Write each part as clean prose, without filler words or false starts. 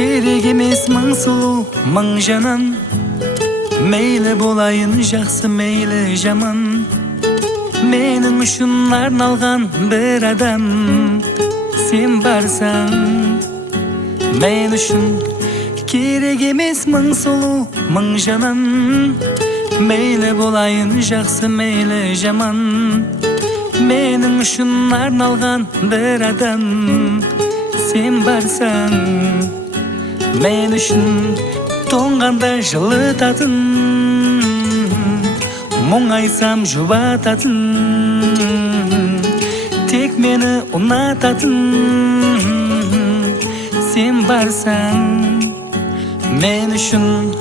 Керек емес мың сұлу мың жанан, мейлі болайын жақсы мейлі жаман, менің үшін арналған бір адам сен барсаң. Мен үшін керек емес мың сұлу мың жанан, мейлі болайын жақсы мейлі жаман, менің үшін арналған бір адам сен барсаң. Мен үшін тоңғанда жылытатын, мұңайсам жұбататын, тек мені ұнататын сен барсаң. Мен үшін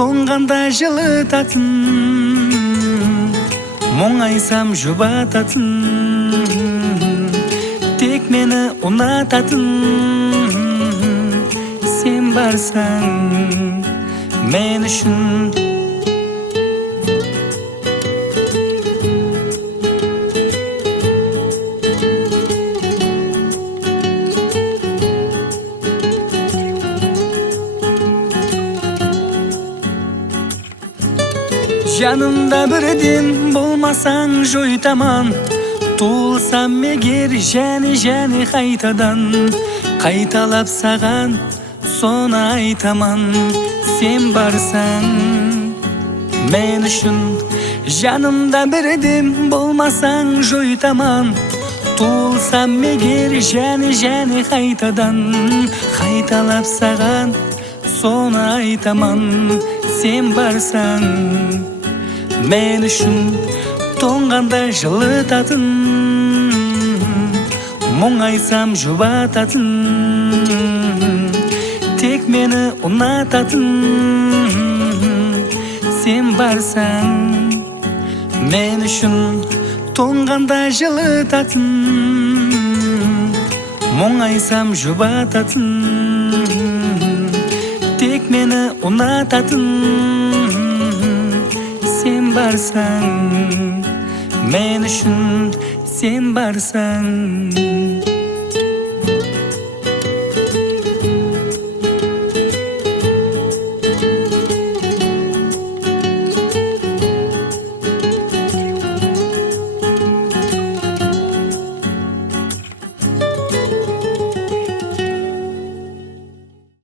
тоңғанда жылытатын, мұңайсам жұбататын, тек мені ұнататын сен барсаң. Мен үшін жанымда бірден болмасаң жойтаман, туылсам егер және қайтадан, қайталап саған соны айтаман сен барсаң. Мен үшін жанымда бірден болмасаң жойтаман, туылсам егер және қайтадан, қайталап саған соны айтаман сен барсаң. Мен үшін тоңғанда жылытатын, мұңайсам жұбататын, тек мені ұнататын сен барсаң. Мен үшін тоңғанда жылытатын, мұңайсам жұбататын, тек мені ұнататын сен барсаң. Мен үшін сен барсаң.